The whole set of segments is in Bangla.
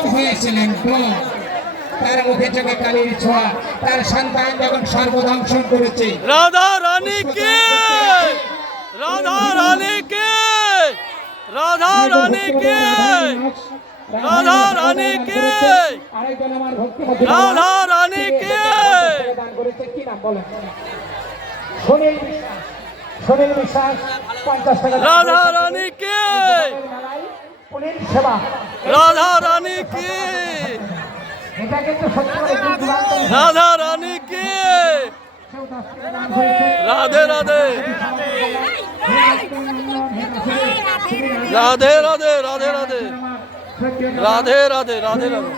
বড় হয়েছিলেন তার মুখে চোখে কালির ছোঁয়া, তার সন্তান যখন সর্বধ্বংসন করেছে। রাধা রানীকে, রাধা রানীকে, রাধা রানীকে, রাধা রানীকে, রাধা রানীকে। কি নাম বলেন? সুনীল বিশ্বাস। সুনীল বিশ্বাস 50 টাকা। রাধা রানীকে, পুলিশ সেবা। রাধা রানীকে, এটা কিন্তু সত্যি রাধা রানীকে। রাধে রাধে, রাধে রাধে, রাধে রাধে, রাধে রাধে, রাধে রাধে।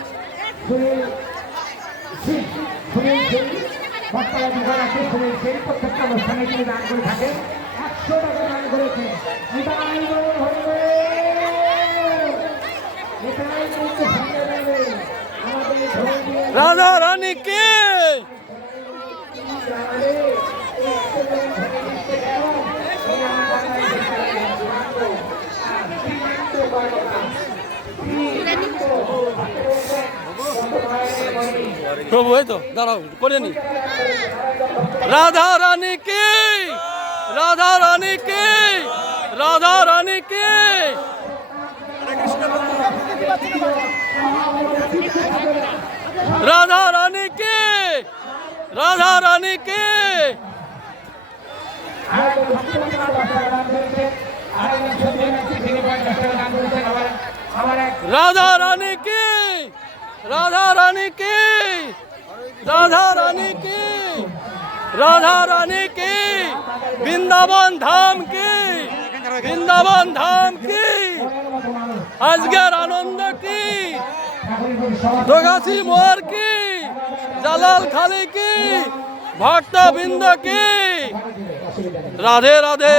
প্রত্যেকটা অনুষ্ঠানে তিনি দান করে থাকেন। 100 টাকা দান করেছে। রাধা রানীকে, প্রভু এই তো দাঁড়াও করে নি। রাধা রানীকে, রাধা রানীকে, রাধা রানীকে, রাধা রানীকে, রাধা রানীকে, রাধা রানীকে, রাধা রানীকে, রাধা রানীকে, রাধা রানীকে। বৃন্দাবন ধাম কি, বৃন্দাবন ধাম কি, আজকের আনন্দ কি, দোগাছি মোর কি, জালাল খালি কি, ভক্তবৃন্দ কি। রাধে রাধে,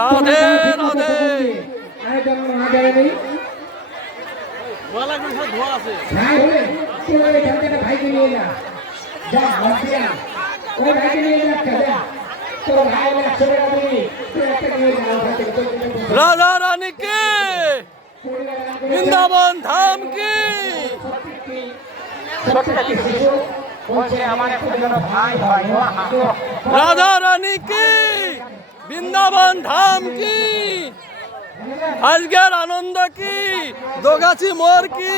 রাধে রাধে। ধোয়া আছে। রাধা রানী কে, বৃন্দাবন ধাম কি। রাধা রানী কি, বৃন্দাবন ধাম কি, আজকের আনন্দ কি, দোগাছি মোর কি,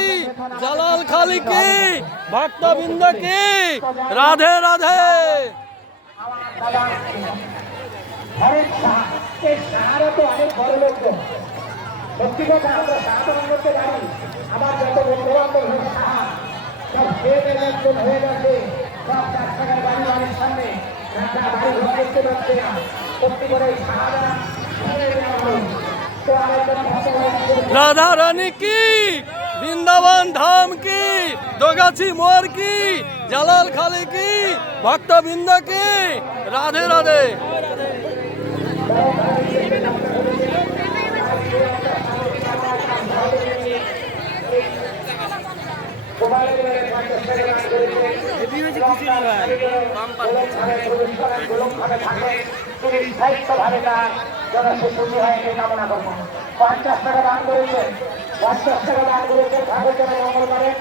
জালাল খালি কি, ভক্তবৃন্দ কি। রাধে রাধে। আমার যত বন্ধু বান্ধব সব হয়ে গেছে, সব 4 টাকার বাড়ি বাড়ির সামনে বাড়ি ঘর করতে পারছে না। সত্যি করে রাধা রানী কি, বৃন্দাবন ধাম কি, দোগাছি মোর কি, জালাল খালি কি, ভক্তবৃন্দ কি। রাধে রাধে। কামনা করবো। 50 টাকা দান করেছে, 50 টাকা দান করেছে। ঠাকুর যেন মঙ্গল করেন।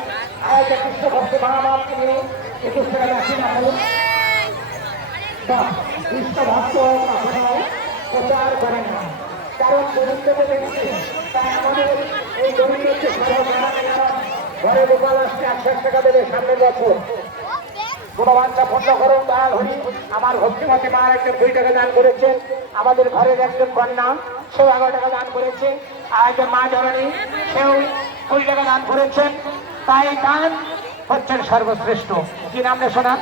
আয়োজক কৃষ্ণ ভক্ত মহাভাব তিনি 21 টাকা রাখি না বলুন। কৃষ্ণ ভক্ত প্রচার করেন না, কারণ গোবিন্দকে দেখছে। তাই আমাদের এই গোবিন্দ হচ্ছে ঘরে গোপাল আসছে 100 টাকা দেবে সামনের বছর। গুণবাঞ্ছা পূর্ণ করুন দয়াল হরি। আমার ভক্তিমতী মা একজন 2 টাকা দান করেছেন। আমাদের ঘরের একজন কন্যা সেও 11 টাকা দান করেছে। আর একজন মা জননী সেও 2 টাকা দান করেছেন। তাই দান হচ্ছেন সর্বশ্রেষ্ঠ। কি নাম রে শোনা?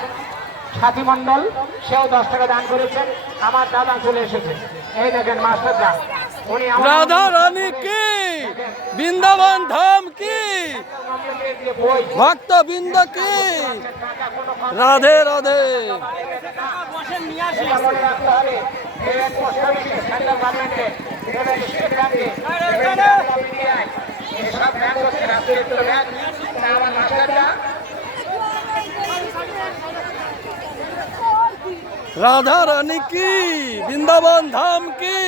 সাথী মন্ডল, সেও 10 টাকা দান করেছেন। আমার দাদা চলে এসেছে, এই দেখেন মাস্টারদা। রাধা রানী কি, বৃন্দাবন ধাম কি, ভক্তবৃন্দ কি। রাধে রাধে। রাধা রানী কি, বৃন্দাবন ধাম কি।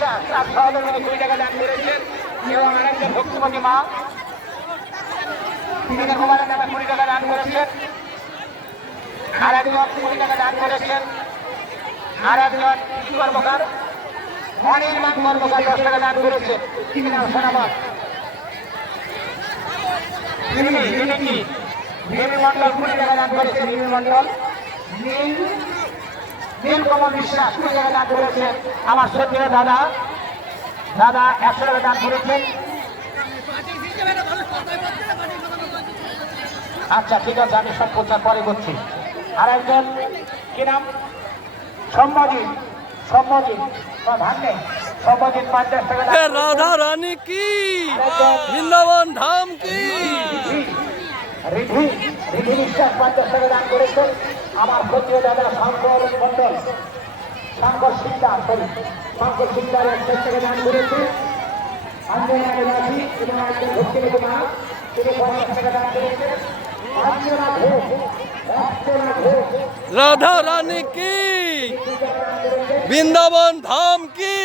বিশ্বাস তার সহধর্মী 20 টাকা দান করেছেন এবং আরেকজন ভক্তিমতী মা তিনি কুমারের নামে 20 টাকা দান করেছেন, আর একজন 20 টাকা দান করেছেন, আর একজন কর্মকার অনির্বাণ কর্মকার 10 টাকা দান করেছেন। তিনি নাম সেনাবাদ নীল মন্ডল 20 টাকা দান করেছেন। নীল মন্ডল নীলকমল বিশ্বাস 20 টাকা দান করেছেন। আমার সত্যিও দাদা 100 টাকা দান করেছেন। আচ্ছা ঠিক আছে, আমি সব প্রচার পরে করছি। আর একজন কি নাম সম্মজিৎ ভাগ্নে সম্মজিৎ 50 টাকা দান করেছেন। রাধা রানী কি, বৃন্দাবন ধাম কি। রিধি বিশ্বাস 50 টাকা দান করেছেন। আমার সত্যিও দাদা শঙ্কর মন্ডল শঙ্কর সিকদার 160 টাকা দান করেছেন। অঞ্জনা নিবাসী এবং একজন ভক্তিমতী মা তিনি 50 টাকা দান করেছেন। অঞ্জনা ঘোষ রাধা রানী কি, বৃন্দাবন ধাম কি।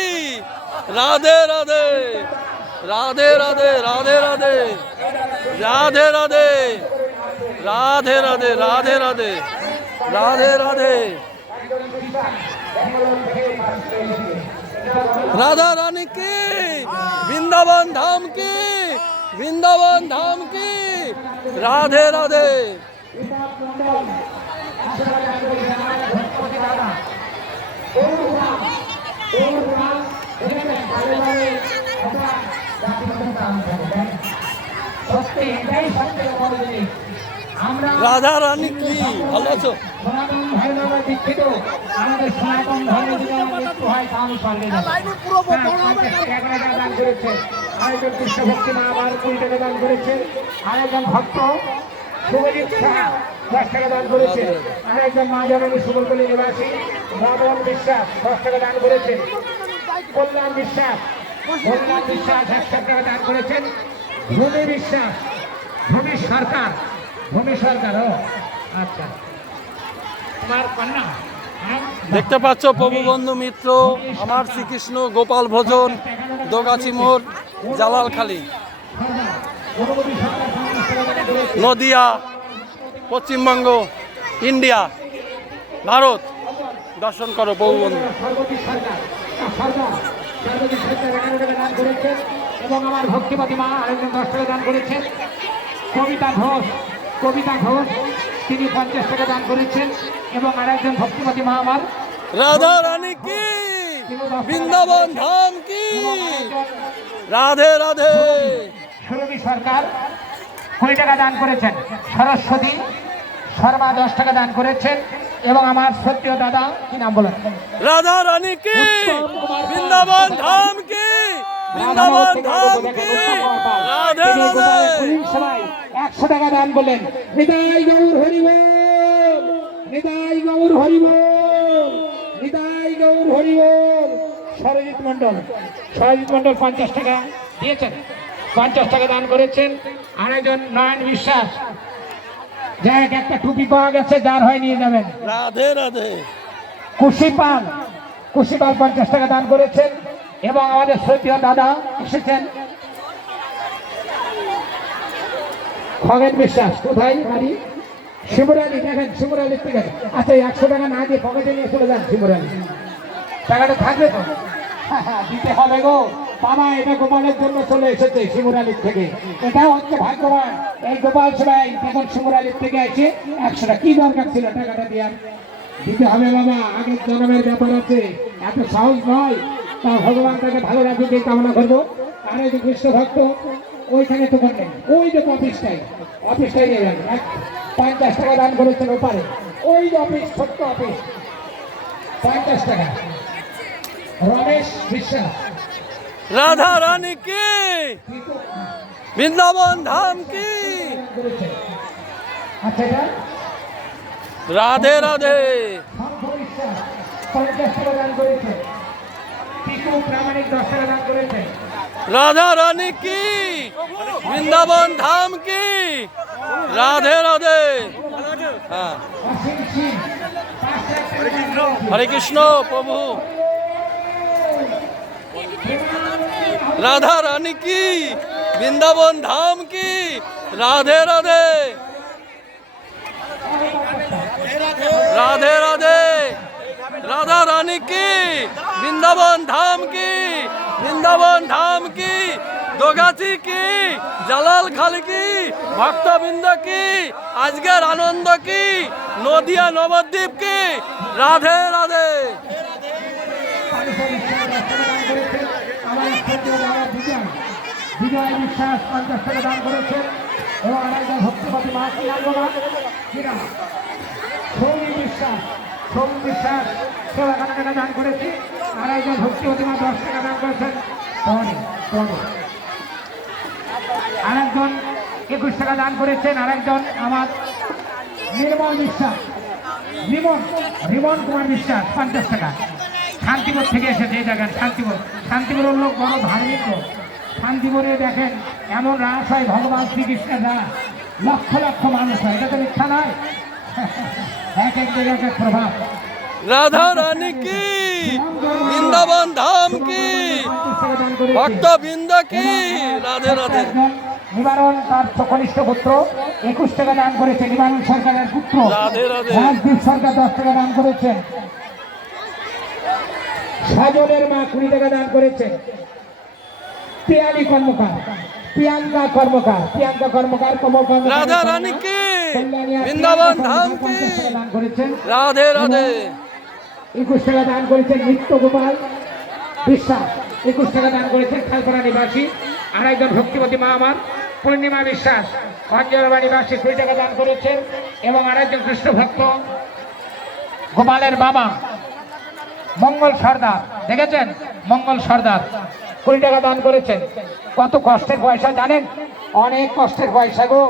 রাধে রাধে রাধে রাধে রাধে রাধে রাধে রাধে রাধে রাধে রাধে রাধে রাধে রাধে। রাধা রানী কি, বৃন্দাবন ধাম কি, বৃন্দাবন ধাম কি। রাধে রাধে। রাধা রানী কি, ভালো আছো? দীক্ষিত আমাদের সনাতন ধর্মে যদি আমার মৃত্যু হয় তা আমি স্বর্গে যাব। দান করেছেন আরেকজন কৃষ্ণ ভক্তি মা আবার 20 টাকা দান করেছেন। আরেকজন ভক্ত শুভজিৎ শাহ 10 টাকা দান করেছেন। আরেকজন মা জননী সুবলতলী নিবাসী মদন বিশ্বাস 10 টাকা দান করেছেন। কল্যাণ বিশ্বাস 100 টাকা দান করেছেন। ভূমি বিশ্বাস ভূমি সরকার ও আচ্ছা তোমার কন্যা দেখতে পাচ্ছ প্রভু বন্ধু মিত্র আমার শ্রীকৃষ্ণ গোপাল ভোজন দোগাছি মোড় জালালখালী নদিয়া পশ্চিমবঙ্গ ইন্ডিয়া ভারত দর্শন করো প্রভু বন্ধু। এবং আমার ভক্তিমতী মা আরেকজন 10 টাকা দান করেছেন। কবিতা ঘোষ তিনি 50 টাকা দান করেছেন এবং আরেকজন ভক্তিমতী মা আমার রাধা রানী কি, বৃন্দাবন ধাম কি। রাধে রাধে। সুরভি সরকার 20 টাকা দান করেছেন। সরস্বতী শর্মা 10 টাকা দান করেছেন এবং আমার সত্যিও দাদা কি নাম বলেন? রাধা রানী কি, বৃন্দাবন ধাম কি, বৃন্দাবন ধাম কি। রাধে রাধে। সবাই 100 টাকা দান বলেন। হৃদয় গৌর হরিবল, হৃদয় গৌর হরিবল, হৃদয় গৌর হরিবল। সরজিৎ মন্ডল 50 টাকা দিয়েছেন, 50 টাকা দান করেছেন। আরেকজন নয়ন বিশ্বাস যাক একটা টুপি পাওয়া গেছে, যার হয় নিয়ে যাবেন। রাধে রাধে। কুশিপাল 50 টাকা দান করেছেন এবং আমাদের সত্যিও দাদা এসেছেন খগেন বিশ্বাস কোথায় বাড়ি? শিবরালি দেখেন শিবরালির থেকে আচ্ছা 100 টাকা না দিয়ে পকেটে নিয়ে চলে যান। শিবরালি টাকাটা থাকবে তো দিতে হবে গো বাবা। এটা গোপালের জন্য চলে এসেছে শিবরালির থেকে। এটা হচ্ছে ভাগ্যবান এই গোপাল সবাই এখন শিবরালির থেকে এসে 100 টাকা কি দরকার ছিল টাকাটা দেওয়ার? দিতে হবে বাবা, আগের জন্মের ব্যাপার আছে, এত সহজ নয়। তা ভগবান তাকে ভালো রাখুক এই কামনা করবো। আর এই যে কৃষ্ণ ভক্ত ওইখানে তো করবেন, ওই যে অফিসটাই নিয়ে যাবেন। 50 টাকা দান করেছেন ওপারে, ওই যে অফিস ছোট্ট অফিস 50 টাকা। রমেশ বিশ্বাস রাধা রানী কি, বৃন্দাবন ধাম কি। আচ্ছা এটা রাধে রাধে। শঙ্খ বিশ্বাস 50 টাকা দান করেছে। টিকু প্রামাণিক 10 টাকা দান করেছে। রাধা রানী কি, বৃন্দাবন ধাম কি। রাধে রাধে। হ্যাঁ অসীম সিং 5 টাকা হরে কৃষ্ণ প্রভু। রাধা রানী কি, বৃন্দাবন ধাম কি, রাধে রাধে, রাধে রাধে, রাধা রানী কি, বৃন্দাবন ধাম কি, বৃন্দাবন ধাম কি, দোগাছি কি, জালাল খালি কি, ভক্তবৃন্দ কি, আজকের আনন্দ কি, নদিয়া নবদ্বীপ কি, রাধে রাধে। বিজয় বিশ্বাস 50 টাকা দান করেছেন এবং আরেকজন ভক্তিপতি মাসি সৌমি বিশ্বাস, সৌমি বিশ্বাস 16 টাকা দান করেছে। আরেকজন ভক্তিপতি মা 10 টাকা দান করেছেন। আরেকজন 21 টাকা দান করেছেন। আরেকজন আমার নির্মল বিশ্বাস, রিমন কুমার বিশ্বাস 50 টাকা। শান্তিপুর থেকে এসেছে এই জায়গায়। শান্তিপুরের লোক বড় ধার্মিক লোক। শান্তিপুরে দেখেন এমন রাস হয় ভগবান শ্রীকৃষ্ণের রাস, লক্ষ লক্ষ মানুষ হয়, এটা তো মিথ্যা নয়। এক এক জায়গায় এক এক প্রভাব। রাধা রানী কি, বৃন্দাবন ধাম কি, ভক্তবৃন্দ কি, রাধে রাধে। নিবারণ তার কনিষ্ঠ পুত্র 21 টাকা দান করেছে। নিবারণ সরকারের পুত্র রাধে রাধে। রাজদীপ সরকার 10 টাকা দান করেছেন। সজলের মা 20 টাকা দান করেছেন। প্রিয়াঙ্কা কর্মকার রাধা রানী কি, বৃন্দাবন ধাম কি, দান করেছেন। রাধে রাধে। 21 টাকা দান করেছেন নিত্য গোপাল বিশ্বাস, 21 টাকা দান করেছেন খালপাড়া নিবাসী। আরেকজন ভক্তিপতি মা আমার পূর্ণিমা বিশ্বাস অঞ্জলবা নিবাসী 20 টাকা দান করেছেন। এবং আরেকজন কৃষ্ণ ভক্ত গোপালের বাবা মঙ্গল সর্দার, দেখেছেন মঙ্গল সর্দার 20 টাকা দান করেছেন। কত কষ্টের পয়সা জানেন, অনেক কষ্টের পয়সা গো।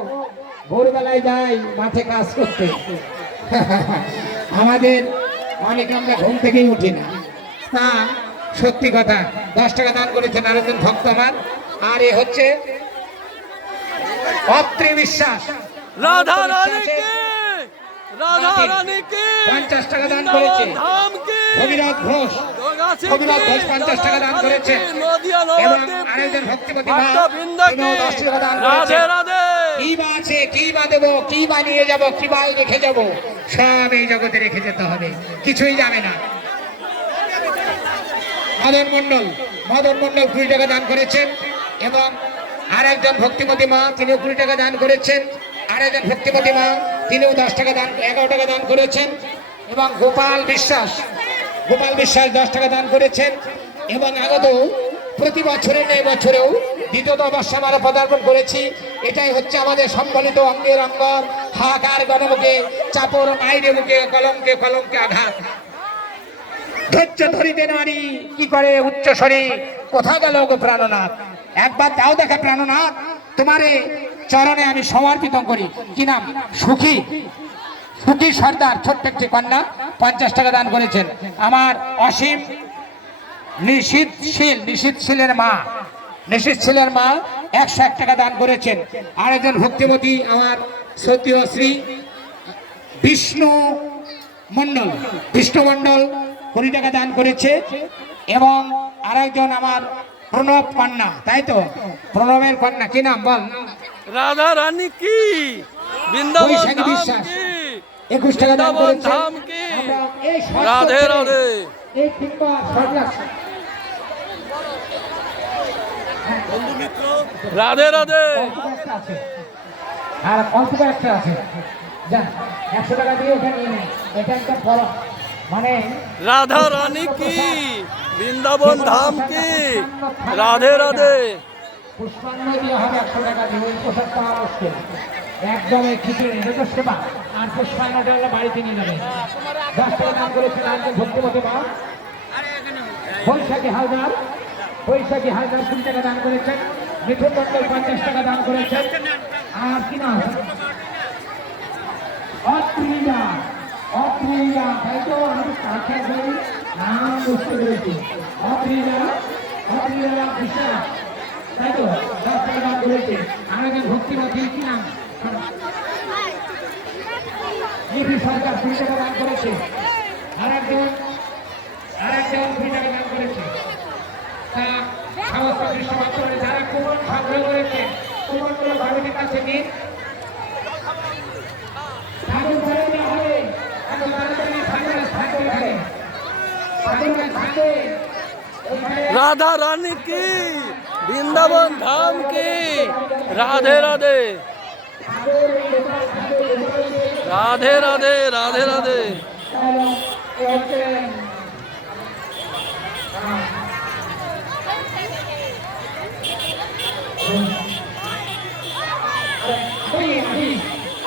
ভোরবেলায় যাই মাঠে কাজ করতে, আমাদের অনেক আমরা ঘুম থেকেই উঠি না, তা সত্যি কথা। 10 টাকা দান করেছেন আরেকজন ভক্ত আমার। আর এ হচ্ছে অত্রি বিশ্বাস, রাধা রানী কি, রাধা রানী কি, 50 টাকা দান করেছে। ধাম কি, ভগীরথ ঘোষ, ভগীরথ ঘোষ 50 টাকা দান করেছেন। এবং আরেকজন ভক্তিপতি মা 10 টাকা দান রাধে করেছেন। রাধে। কি বা আছে, কি বা দেবো, কি বা নিয়ে যাবো, কি বা রেখে যাবো, সব এই জগতে রেখে যেতে হবে, কিছুই যাবে না। মদন মন্ডল 20 টাকা দান করেছেন। এবং আরেকজন ভক্তিপতি মা তিনিও 20 টাকা দান করেছেন। আরেকজন ভক্তিপতি মা তিনিও 10 টাকা দান 11 টাকা দান করেছেন। এবং গোপাল বিশ্বাস 10 টাকা দান করেছেন। এবং আগত প্রতি বছরের এই বছরেও দ্বিতীয়ত বর্ষে আমরা পদার্পণ করেছি। এটাই হচ্ছে আমাদের সম্বলিত অঙ্গের অঙ্গ, হাহাকার গণমুখে, চাপর মাইরে মুখে, কলঙ্কে আঘাত। ধৈর্য ধরিতে নারী কি করে উচ্চস্বরে, কোথায় গেল গো প্রাণনাথ? একবার দাও দেখা প্রাণনাথ, তোমারে চরণে আমি সমর্পিত করি। কি নাম? সুখী সর্দার, ছোট্ট একটি কন্যা 50 টাকা দান করেছেন। আমার অসীম নিশীথ শীলের মা 101 টাকা দান করেছেন। আরেকজন ভক্তিপতি আমার সতীয় শ্রী বিষ্ণু মন্ডল 20 টাকা দান করেছে। এবং আরেকজন আমার প্রণব কন্যা, তাই তো প্রণবের কন্যা, কি নাম বল? রাধা রানী কি, বৃন্দাবন বৈশাখী ধাম বিশ্বাস কি, 21 টাকা দান বৃন্দাবন করেছেন। ধাম কি, আমরা এই রাধে রাধে। এই কিংবা রাধে রাধে। আর অল্প একটা আছে, যান 100 টাকা দিয়ে ওখানে নিয়ে নেন। এটা একটা বড় মানে রাধা রানী কি, বৃন্দাবন ধাম কি, রাধে রাধে। পুষ্পান্ন দিয়ে হবে 100 টাকা দিয়ে, ওই পোশাক পাওয়া মুশকিল একদম। এই খিচুড়ি এটা তো সেবা, আর পুষ্পান্নটা হলে বাড়িতে নিয়ে যাবে। 10 টাকা দান করেছেন আরেকজন ভক্তিপতি মা বৈশাখী হালদার 20 টাকা দান করেছেন। মিঠুন মন্ডল 50 টাকা দান করেছেন। আর কি নাম? অত্রিজা, তাই তো আমি কাছে যাই নাম বুঝতে পেরেছি। অত্রিজা বিশ্বাস, তাই তো 10 টাকা দান করেছে। আরেকজন ভক্তিপতি, কি নাম? সরকার 20 টাকা দান করেছে। আরেকজন 20 টাকা দান করেছে। তা আগ্রহ করেছেন তোমার ভারতের কাছে নিন ঠাকুর ঘরে দেওয়া হবে এত তাড়াতাড়ি ঠাকুরের স্থান করে থাকে ঠাকুরের থাকে राधा रानी की वृंदावन धाम की राधे राधे राधे राधे राधे राधे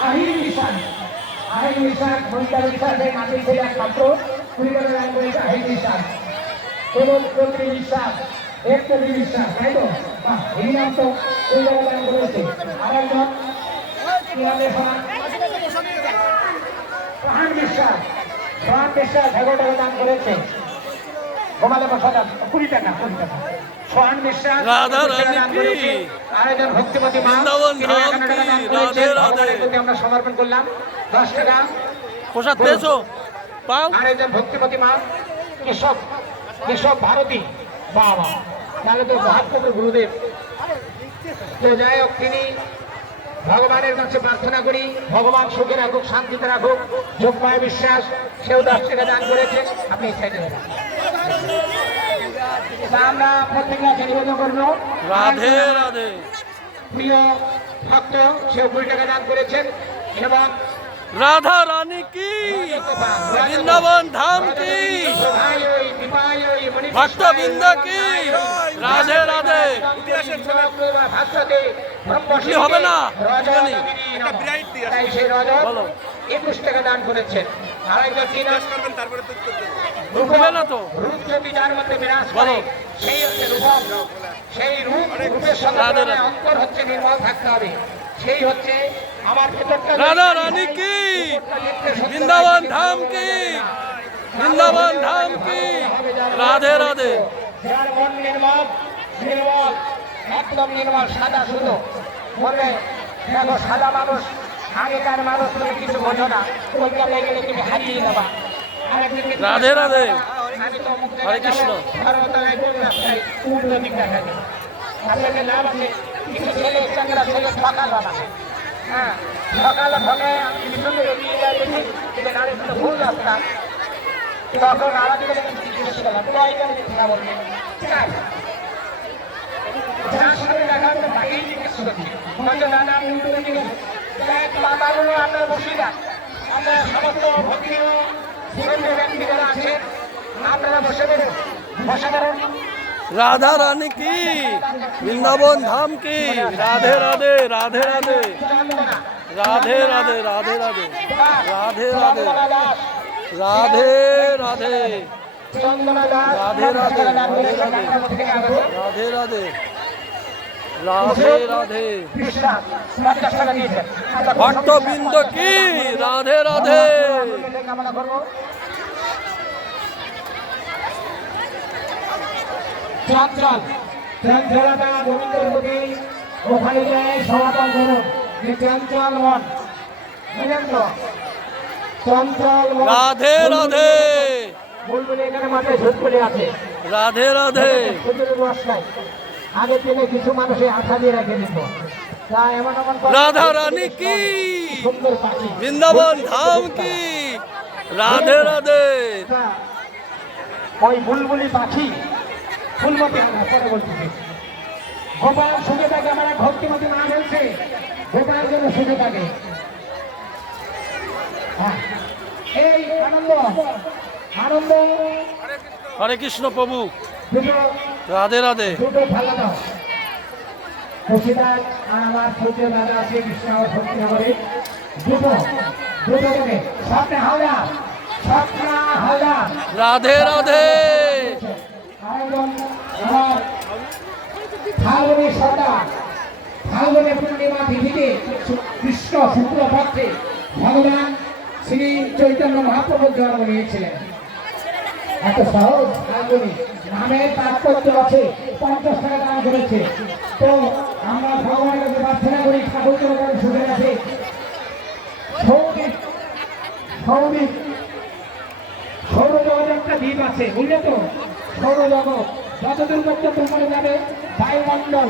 আহির বিশ্বাস মহিলা বিশ্বাসের নামে ছেলে এক ছাত্র পরিবারের নাম করেছে আহির বিশ্বাস এবং প্রতি বিশ্বাস এক প্রতি বিশ্বাস তাই তো এই নাম তো ওই জায়গায় নাম করেছে আর একজন প্রহান বিশ্বাস 11 টাকা দান করেছে ঘুমালে 20 টাকা সোহান বিশ্বাস राधा रानी की আরেকজন ভক্তিমতী মা वृंदावन धाम की राधे राधे আমরা সমর্পণ করলাম 10 টাকা প্রসাদ পেয়েছো পাও আরেকজন ভক্তিমতী মা কেশব ভারতী বাবা তাহলে তো মহাপ্রভু গুরুদেব তো যাই হোক তিনি ভগবানের কাছে প্রার্থনা করি ভগবান সুখে রাখুক শান্তিতে রাখুক যোগমায় বিশ্বাস সেও 10 টাকা দান করেছেন আপনি সাইডে দেবেন আমরা প্রত্যেকে আছে নিবেদন করবো राधे राधे প্রিয় ভক্ত সেও 20 টাকা দান করেছেন এবং राधा रानी की वृंदावन धाम की भक्त बिंद की राधे राधे কি হবে না বলো 21 টাকা দান করেছেন আরেকজন ঢুকবে না তো রূপ যদি যার মধ্যে বিরাজ বলো। করে সেই হচ্ছে রূপম সেই রূপের সঙ্গে রাধে রাধে। অন্তর হচ্ছে নির্মল থাকতে হবে সেই হচ্ছে আমার ভেতরটা राधा रानी की वृंदावन धाम की वृंदावन धाम की राधे राधे যার মন নির্মল নির্মল একদম নির্মল সাদা শুধু বলবে দেখো সাদা মানুষ আগেকার মানুষ তুমি কিছু বোঝো না কলকাতায় গেলে তুমি হারিয়ে দেবা আরেকদিকে राधे राधे আমি তো মুখ হরে কৃষ্ণ। ধর্মতলায় বললাম উল্টো দিকটা থাকে আপনাকে লাভ আছে কিছু ছেলে চাঙ্গরা ছেলে ঠকাল বাবা হ্যাঁ সকালে ঠকে আমি সুন্দর এগিয়ে যাই দেখি কিন্তু গাড়ি শুধু ভুল রাস্তা তখন আমাদের জিজ্ঞেস করলাম কয় গাড়ি দিচ্ছি বলবে যার সাথে দেখা হচ্ছে তাকেই জিজ্ঞেস করছি বলছে দাদা আমি উল্টো দিকে বাবাগুলো আপনার বসিরা আমরা সমস্ত ভক্তিও সুরক্ষা ব্যক্তি যারা আছে আপনারা বসে বেরোন বসে বেরোন राधा रानी की वृंदावन धाम की राधे राधे राधे राधे राधे राधे राधे राधे राधे राधे राधे राधे চন্দনা দাস রাধে রাধে রাধে রাধে राधे राधे राधे राधे বিশ্বাস 50 টাকা দিয়েছেন भक्त बिंद की राधे राधे কামনা করবো চঞ্চলতা গোবিন্দের প্রতি ওখানে যায় সমাপন করুন যে চঞ্চল মন বুঝলেন তো চঞ্চল মন राधे राधे বুলবুলি এখানে মাথায় ঝুট করে আছে राधे राधे খেজুরের রস নাই আগে থেকে কিছু মানুষে আঠা দিয়ে রেখে দিত তা এমন এমন করে राधा रानी की সুন্দর পাখি वृंदावन धाम की राधे राधे তা ওই বুলবুলি পাখি ফুলমতি আমরা পরে বলতেছি গোপাল সুখে থাকে আমার এক ভক্তিমতী মা বলছে গোপাল যেন সুখে থাকে হ্যাঁ। এই আনন্দ আনন্দ हरे कृष्ण प्रभु দুটো राधे राधे দুটো ভালো দাও খুশিদার আর আমার সূর্য দাদা আছে কৃষ্ণ ভক্তি নগরে দুটো দুটো দেবে স্বপ্নে হাওড়া স্বপ্না হাওড়া राधे राधे আরেকজন আমার ফাল্গুনী সর্দার ফাল্গুনী পূর্ণিমা তিথিতে কৃষ্ণ শুক্লপক্ষে ভগবান শ্রী চৈতন্য মহাপ্রভুর জন্ম নিয়েছিলেন এত সহজ ফাল্গুনী নামের তাৎপর্য আছে 50 টাকা দান করেছে তো আমরা ভগবানের কাছে প্রার্থনা করি ঠাকুর যেন সুখে আছে সৌমিক সৌমিক সৌরজগৎ একটা দ্বীপ আছে বুঝলে তো সৌরজগৎ যতদূর পর্যন্ত মনে যাবে বায়ুমণ্ডল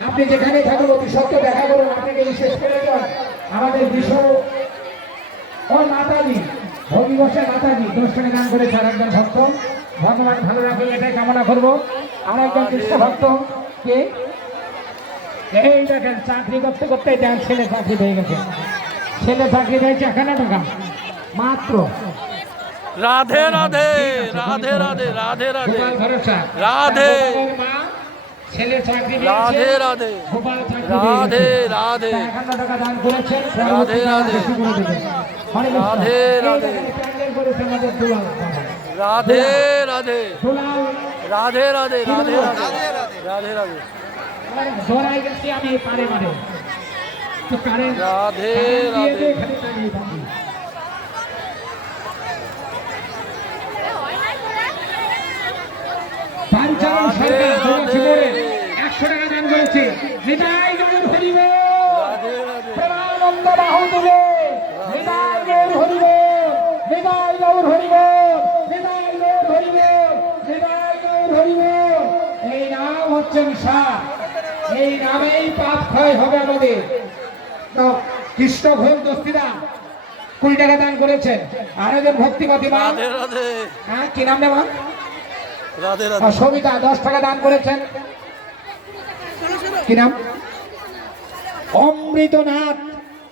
আপনি যেখানে থাকুন অতি সত্য দেখা করুন, আপনাকে বিশেষ প্রয়োজন। আমাদের বিশ্ব ও মাতাজি ভগিবসের মাতাজি 10 টাকা দান করেছে আর একজন ভক্ত। ভগবান ভালো রাখুন এটাই কামনা করবো। আর একজন কৃষ্ণ ভক্ত কে এই দেখেন চাকরি করতে করতে দেন ছেলে চাকরি পেয়ে গেছে। ছেলে চাকরি পেয়েছে 1000 টাকা মাত্র। রাধে রাধে রাধে রাধে রাধে রাধে গোপাল ভরসা রাধে মা ছেলে চাকরি রাধে পেয়েছে। রাধে গোপাল চাকরি রাধে পেয়েছে। রাধে 51 টাকা দান করেছেন। রাধে রাধে বেশি করে দেবেন। হরে কৃষ্ণ। রাধে রাধে এই দেখেন প্যান্ডেল করেছে আমাদের দুলাল। রাধে রাধে দুলাল রাধে রাধে রাধে রাধে রাধে রাধে ধরাই গেছি আমি পারে মারে তো কারে রাধে দিয়ে রাধে খালি দাঁড়িয়ে থাকি। বাঞ্ছারাম সরকার দোয়াছি মোড়ে 100 টাকা দান করেছে। নিতাই গৌর হরিব রাধে রাধে প্রেমানন্দ বাহুদেবে নিতাই গৌর হরিব নিতাই গৌর হরিব নিতাই গৌর হরিব নিতাই গৌর হরিব। এই নাম হচ্ছে সার, এই নামেই পাপ ক্ষয় হবে আমাদের। তো কৃষ্ণ ঘোষ দস্তিদা 20 টাকা দান করেছেন। আর একজন ভক্তিমতী মা, রাধে রাধে হ্যাঁ কি নাম নেওয়া রাধে রাধে সবিতা 10 টাকা দান করেছেন। কি নাম অমৃতনাথ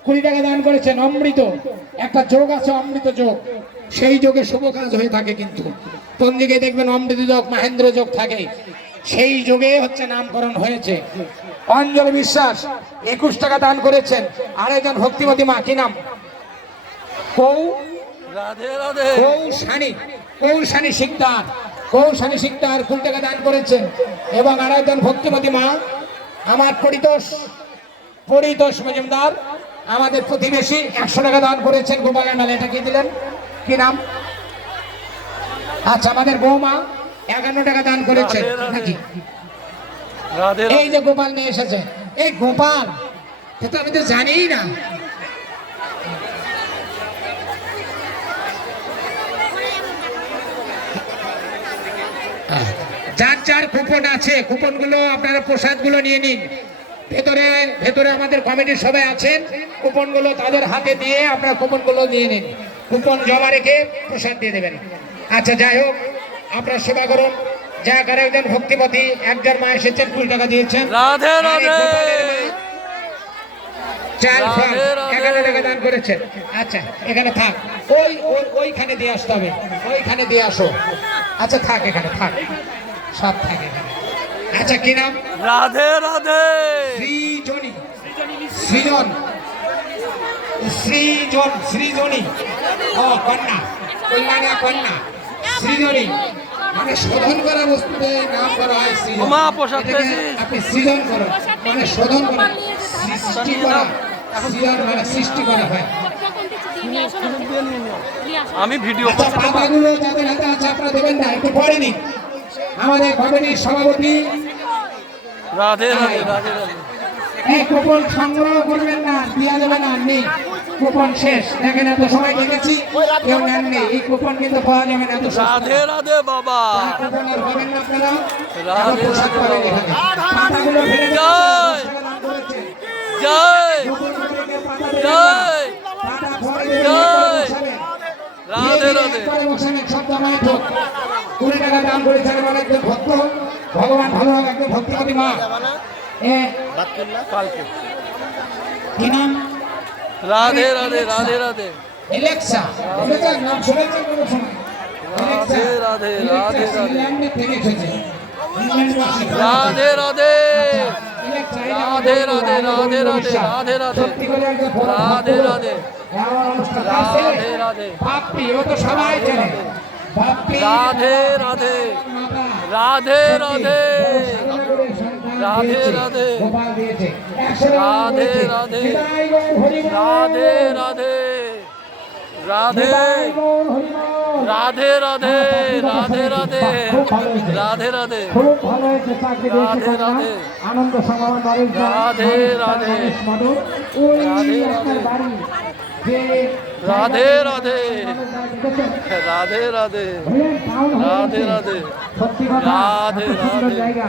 20 টাকা দান করেছেন। অমৃত একটা যোগ আছে, অমৃত যোগ, সেই যোগে শুভ কাজ হয়ে থাকে। কিন্তু কোন দিকে দেখবেন অমৃত যোগ মহেন্দ্র যোগ থাকে, সেই যোগে হচ্ছে নামকরণ হয়েছে। অঞ্জল বিশ্বাস 21 টাকা দান করেছেন। আর একজন ভক্তিমতী মা কি নাম রাধে রাধে কৌশানী শিকদার 20 টাকা দান করেছেন। এবং আর একজন ভক্তিমতী মা আমার পরিতোষ মজুমদার আমাদের প্রতিবেশী 100 টাকা দান করেছেন। গোপালের মেলা এটা কি দিলেন কি নাম? আচ্ছা আমাদের বৌমা 51 টাকা দান করেছেন নাকি? রাধে এই যে গোপাল নিয়ে এসেছে, এই গোপাল এটা আমি তো জানিই না। যার যার কুপন আছে কুপনগুলো আপনারা প্রসাদগুলো নিয়ে নিন। ভেতরে আমাদের কমিটির সবাই আছেন, কুপনগুলো তাদের হাতে দিয়ে আপনারা কুপনগুলো নিয়ে নিন। কুপন জমা রেখে প্রসাদ দিয়ে দেবেন। আচ্ছা যাই হোক, আপনারা সেবা করুন। যা করে একজন ভক্তিমতী একজন মা এসেছেন 20 টাকা দিয়েছেন। রাধে আর এই রাধে গোপালের মা চাল ফল রাধে রাধে। 51 টাকা দান করেছেন। আচ্ছা এখানে থাক, ওইখানে দিয়ে আসতে হবে, ওইখানে দিয়ে আসো। আচ্ছা থাক, এখানে থাক, সব থাকে এখানে। আচ্ছা কি নাম? রাধে রাধে সৃজনী ও কন্যা, কল্যাণা কন্যা সৃজনী, মানে শোধন করা বস্তুতে নাম করা হয় সৃজন। ওমা, প্রসাদ এটাকে পেয়েছিস? আপনি সৃজন করুন, মানে শোধন করা, সৃষ্টি করা, সৃজন মানে সৃষ্টি করা হয়। আমি ভিডিও আচ্ছা পাতাগুলো যাদের হাতে আছে আপনারা দেবেন না, একটু পরে নিন। আমাদের কমিটির সভাপতি রাধে রাধে রাধে রাধে এই কুপন সংগ্রহ করবেন না, দিয়া যাবে না, নেই কুপন শেষ। দেখেন এত সময় দেখেছি কেউ নেননি, এই কুপন কিন্তু পাওয়া যাবে না এত সস্তা। রাধে রাধে বাবা কুপন আর পাবেন না আপনারা। রাধে প্রসাদ রাধে পাবেন এখানে। পাতাগুলো ফেলে দেবেন, জয়। সারা করেছে। জয় কুপন করে কেউ পাতা দেবেন না। জয় পাতা ভরে দেবেন, জয়। বসাবেন। রাধে রাধে একবারে বসাবেন, সব দামায় ঠোক। 20 টাকা দান করেছেন আমার একজন ভক্ত। ভগবান ভালো হবে, একজন ভক্তিমতী মা। কালকে কি নাম? রাধে রাধে রাধে রাধে এলেক্সা, এলেক্সা নাম শুনেছেন কোনো সময়? রাধে রাধে রাধে রাধে ইংল্যান্ডে থেকে এসেছে। ইংল্যান্ডবাসী। রাধে রাধে এলেক্সা, এই যে রাধে আমাদের রাধে রাধে রাধে রাধে রাধে সত্যি করে একজন বড় রাধে ভক্ত। রাধে এমন অনুষ্ঠান আছে। রাধে রাধে বাপ্পি, ও তো সবাই জানে। বাপ্পি, রাধে রাধে মাতা, রাধে রাধে সাগরের সন্তান রাধে দিয়েছে, রাধে। গোপাল দিয়েছে। 100 টাকা রাধে দিয়েছে। রাধে। নিতাই গৌর হরিবল। রাধে রাধে রাধে নিতাই গৌর হরিবল। রাধে রাধে রাধে রাধে খুব ভালো হয়েছে। রাধে রাধে খুব ভালো হয়েছে, চাকরি দিয়েছে রাধে কন্যা। রাধে। আনন্দ সমাগম নরেশ দা, রাধে নরেশ দা, রাধে। নরেশ মধু। ওই রাধে আপনার রাধে। বাড়ি যে রাধে রাধে দেখেছেন? রাধে রাধে বুঝলেন? টাউন হয়ে রাধে গেছে। রাধে। সত্যি কথা, রাধে এত সুন্দর রাধে। জায়গা।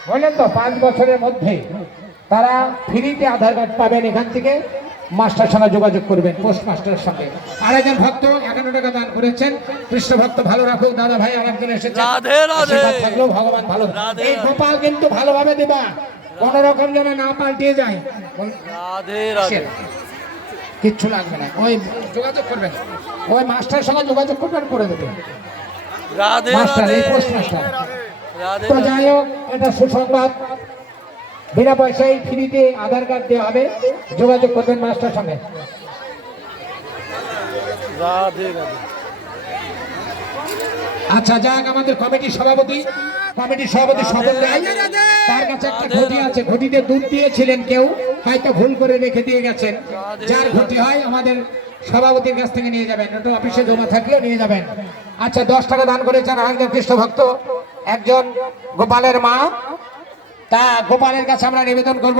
বললেন তো 5 বছরের মধ্যে তারা ফ্রিতে আধার কার্ড পাবেন। এখান থেকে মাস্টার সঙ্গে যোগাযোগ করবেন, পোস্ট মাস্টারের সঙ্গে। আর একজন ভক্ত 51 টাকা দান করেছেন। কৃষ্ণ ভক্ত ভালো রাখুক দাদা ভাই, আরেকজন এসেছে। রাধে রাধে। আশীর্বাদ থাকলেও ভগবান ভালো। রাধে এই গোপাল কিন্তু ভালোভাবে দেবা, কোন রকম যেন না পাল্টিয়ে যায়। রাধে রাধে। কিচ্ছু লাগবে না, ওই যোগাযোগ করবেন, ওই মাস্টারের সঙ্গে যোগাযোগ করবেন, করে দেবে রাধে মাস্টার, রাধে। এই পোস্ট মাস্টার। রাধে তো রাধে। যাই হোক, এটা সুসংবাদ, বিনা পয়সায় ফ্রিতে আধার কার্ড দেওয়া হবে। যোগাযোগ করবেন মাস্টার সঙ্গে। রাধে রাধে। আচ্ছা যাক, আমাদের কমিটির সভাপতি স্বপন রায়, তার কাছে একটা ঘটি আছে। ঘটিতে দুধ দিয়েছিলেন কেউ, হয়তো ভুল করে রেখে দিয়ে গেছেন। যার ঘটি হয় আমাদের সভাপতির কাছ থেকে নিয়ে যাবেন, ওটা অফিসে জমা থাকলেও নিয়ে যাবেন। আচ্ছা 10 টাকা দান করেছেন আরেকজন কৃষ্ণ ভক্ত, একজন গোপালের মা। তা গোপালের কাছে আমরা নিবেদন করব,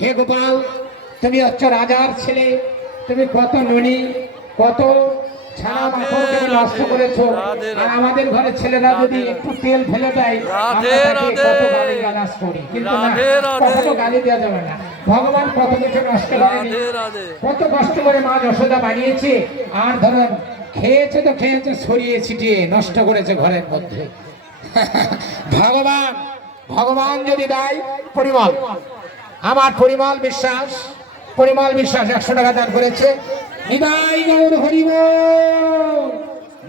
হে গোপাল, তুমি হচ্ছে রাজার ছেলে, তুমি কত ননি, কত ছানা মাখন তুমি নষ্ট করেছো। আর আমাদের ঘরের ছেলেরা যদি একটু তেল ফেলে দেয়, আমরা তাকে কত গালি গালাজ করি, কিন্তু না, কখনো গালি দেওয়া যাবে না। ভগবান কত কিছু নষ্ট করেনি, রাধে রাধে। কত কষ্ট করে মা যশোদা বানিয়েছে। আর ধরুন খেয়েছে তো খেয়েছে, ছড়িয়ে ছিটিয়ে নষ্ট করেছে ঘরের মধ্যে। ভগবান যদি দেয়, পরিমল, আমার পরিমল বিশ্বাস 100 টাকা দান করেছে। হৃদয় গৌর হরিবল,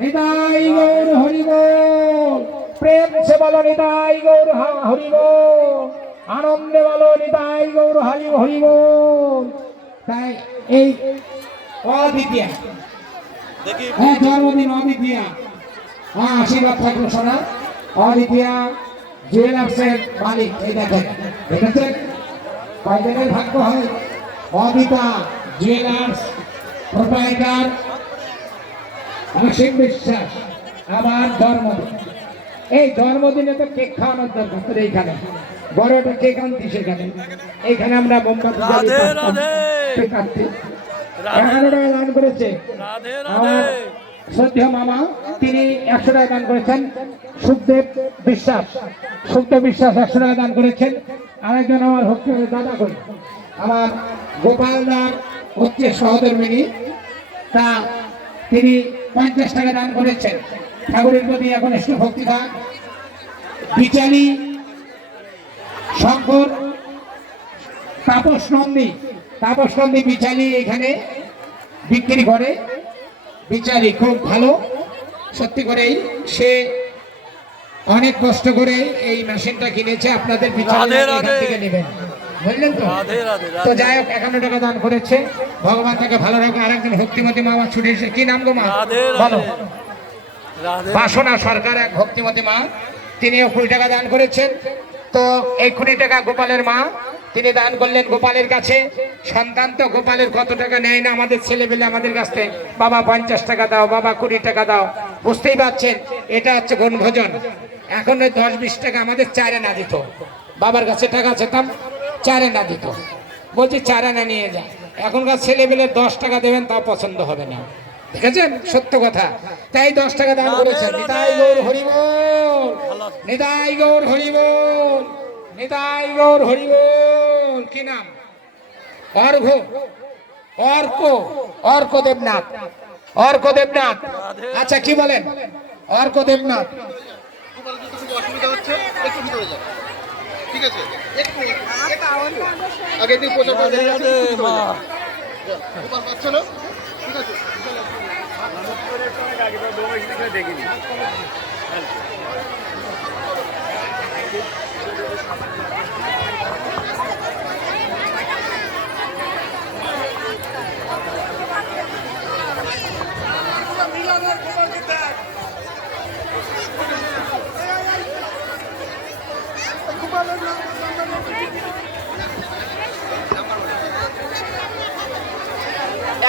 হৃদয় গৌর হরিবল, প্রেম সে বলো হৃদয় গৌর হরিবল, আনন্দে বলো হৃদয় গৌর হরিবল। তাই এই অদ্বিতীয়া, হ্যাঁ জন্মদিন অদ্বিতীয়া, হ্যাঁ আশীর্বাদ থাকলো সোনা। অদ্বিতীয়া জুয়েলার্সের মালিক, এই দেখেন, দেখেছেন কয়জনের ভাগ্য হয়। অদিতা জুয়েলার্স প্রোপাইটার অসীম বিশ্বাস, আমার জন্মদিন। এই জন্মদিনে তো কেক খাওয়ানোর দরকার। এইখানে বড় একটা কেক আনছি, সেখানে এইখানে আমরা মোমবাতি রাধে রাধে। 11 টাকা দান করেছে রাধে আমার রাধে। শ্রদ্ধেয় মামা, তিনি 100 টাকা দান করেছেন। সুখদেব বিশ্বাস 100 টাকা দান করেছেন। আরেকজন আমার হচ্ছে দাদা করি, আমার গোপালদার হচ্ছে সহধর্মিনী, তা তিনি 50 টাকা দান করেছেন। ঠাকুরের প্রতি এখন একটু ভক্তি থাক। বিচারী শঙ্কর তাপস নন্দী বিচারী এখানে বিক্রি করে। বিচারী খুব ভালো, সত্যি করেই সে অনেক কষ্ট করে এই মেশিনটা কিনেছে। আপনাদের বিচারী রাধে এখান রাধে। থেকে নেবেন, বুঝলেন তো? রাধে রাধে। তো যাই হোক, 51 টাকা দান করেছে। ভগবান তাকে ভালো রাখে। আরেকজন ভক্তিমতী মা ছুটে এসে, কি নাম গো মা? রাধে বলো। রাধে। রাধে বাসনা সরকার, এক ভক্তিমতী মা, তিনিও 20 টাকা দান করেছেন। তো এই 20 টাকা গোপালের মা তিনি দান করলেন গোপালের কাছে। সন্তান তো গোপালের কত টাকা নেয় না, আমাদের ছেলেবেলে আমাদের কাছ থেকে, বাবা 50 টাকা দাও, বাবা 20 টাকা দাও। বুঝতেই পারছেন, এটা হচ্ছে বনভোজন। এখন ওই 10-20 টাকা আমাদের 4 আনা দিত, বাবার কাছে টাকা চেতাম, 4 আনা দিত। বলছি 4 আনা নিয়ে যায়। এখনকার ছেলেবেলে 10 টাকা দেবেন, তাও পছন্দ হবে না। দেখেছেন, সত্য কথা। তাই 10 টাকা দান করেছেন। নিতাই গৌর হরিবল, নিতাই গৌর হরিবল, নিতাই গৌর হরিবল। কি নাম? অর্ক দেবনাথ। আচ্ছা কি বলেন? অর্ক দেবনাথ। অসুবিধা হচ্ছে, একটু ভিতরে যান, ঠিক আছে? আগে থেকে প্রচার করে রাধে রাধে মা। পাচ্ছে না, ঠিক আছে? দেখিনি।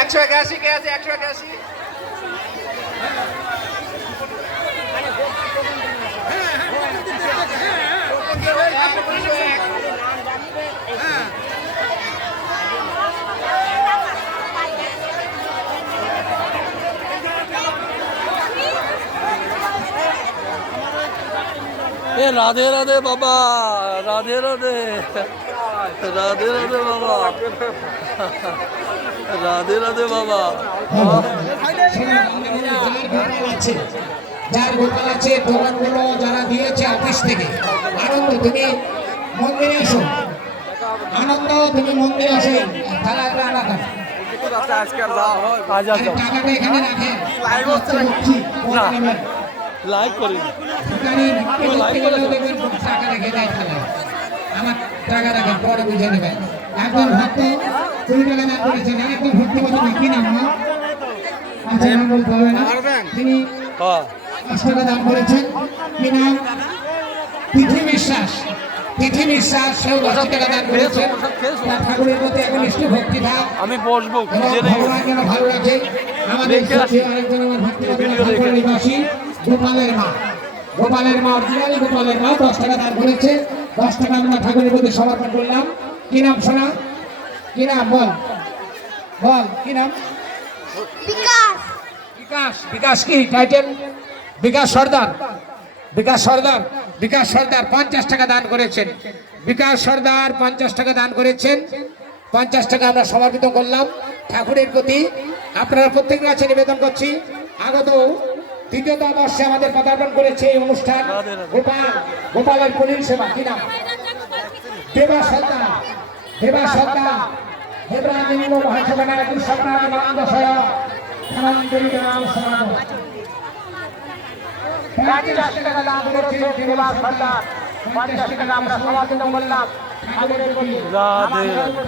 একশো 81 কে আছে? 181। এ রাধে রাধে বাবা, রাধে রাধে, রাধে রাধে বাবা, রাধে রাধে বাবা। যার গোপাল আছে দোকানগুলো যারা দিয়েছে অফিস থেকে, আনন্দ তুমি মন্দিরে এসো, আনন্দ তুমি মন্দিরে আসো, তারা এলাকা আজ আসো টাকাটা এখানে রাখেন। না লাইক করি টাকা রেখে দেয় খেলায়, আমার টাকা রাখেন পরে বুঝে নেবেন। একজন ভক্ত 20 টাকা দান করেছেন, আরেকজন ভক্ত বলছেন কি নাম না, আচ্ছা নাম বলতে হবে না, তিনি 5 টাকা দান করেছেন। কি নাম? তিথি বিশ্বাস। তিথি বিশ্বাস সেও 10 টাকা দান করেছেন। তার ঠাকুরের প্রতি এখন নিষ্ঠ ভক্তি ভাব, আমি বসবো এবং ভগবান যেন ভালো রাখে। আমাদের সাথে আরেকজন আমার ভক্তি নিবাসী গোপালের মা, গোপালের মা অরিজিনাল গোপালের মা 10 টাকা দান করেছে। 10 টাকা আমরা ঠাকুরের প্রতি সমর্পণ করলাম। কি নাম শোনা? কি নাম বল, বল কি নাম? বিকাশ। বিকাশ কি টাইটেল? বিকাশ সর্দার। বিকাশ সর্দার, বিকাশ সর্দার 50 টাকা দান করেছেন। বিকাশ সর্দার 50 টাকা দান করেছেন। 50 টাকা আমরা সমর্পিত করলাম ঠাকুরের প্রতি। আপনারা প্রত্যেকের কাছে নিবেদন করছি, আগত দ্বিতীয়তম বর্ষে আমাদের পদার্পণ করেছে এই অনুষ্ঠান গোপাল, গোপালের পুলিশ সেবা। কি নাম? দেবা সর্দার। দেবা সর্দার দেবরাজেন্দ্র মহাসভার কৃষ্ণনাথ মানন্দশয় ধনঞ্জলি নাম সমাগম। 50 টাকা দান করেছে দেবা সর্দার। 50 টাকা আমরা সমর্পিত করলাম ঠাকুরের প্রতি। রাধে রাধে।